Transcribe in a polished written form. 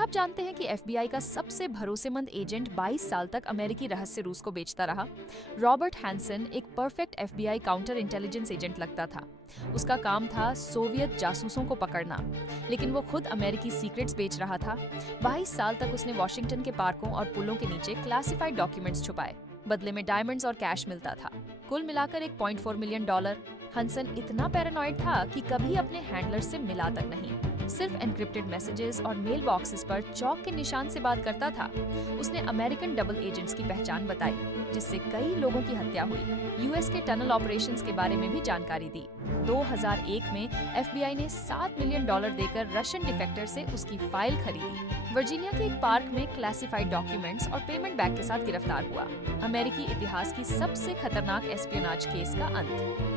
क्या आप जानते हैं कि एफबीआई का सबसे भरोसेमंद एजेंट 22 साल तक अमेरिकी रहस्य रूस को बेचता रहा? रॉबर्ट हैंसन एक perfect FBI counter intelligence agent लगता था। उसका काम था सोवियत जासूसों को पकड़ना, लेकिन वो खुद अमेरिकी सीक्रेट्स बेच रहा था। 22 साल तक उसने वॉशिंगटन के पार्कों और पुलों के नीचे क्लासिफाइड डॉक्यूमेंट्स छुपाए। बदले में डायमंड्स और कैश मिलता था। कुल मिलाकर $1.4 मिलियन। हंसन इतना पैरानॉइड था कि कभी अपने हैंडलर से मिला तक नहीं, सिर्फ एन्क्रिप्टेड मैसेजेस और मेल बॉक्सेस पर चौक के निशान से बात करता था। उसने अमेरिकन डबल एजेंट्स की पहचान बताई, जिससे कई लोगों की हत्या हुई। यूएस के टनल ऑपरेशंस के बारे में भी जानकारी दी। 2001 में एफबीआई ने $7 मिलियन देकर रशियन डिफेक्टर से उसकी फाइल खरीदी। वर्जीनिया के एक पार्क में क्लासिफाइड डॉक्यूमेंट्स और पेमेंट बैग के साथ गिरफ्तार हुआ। अमेरिकी इतिहास की सबसे खतरनाक एस्पियोनाज केस का अंत।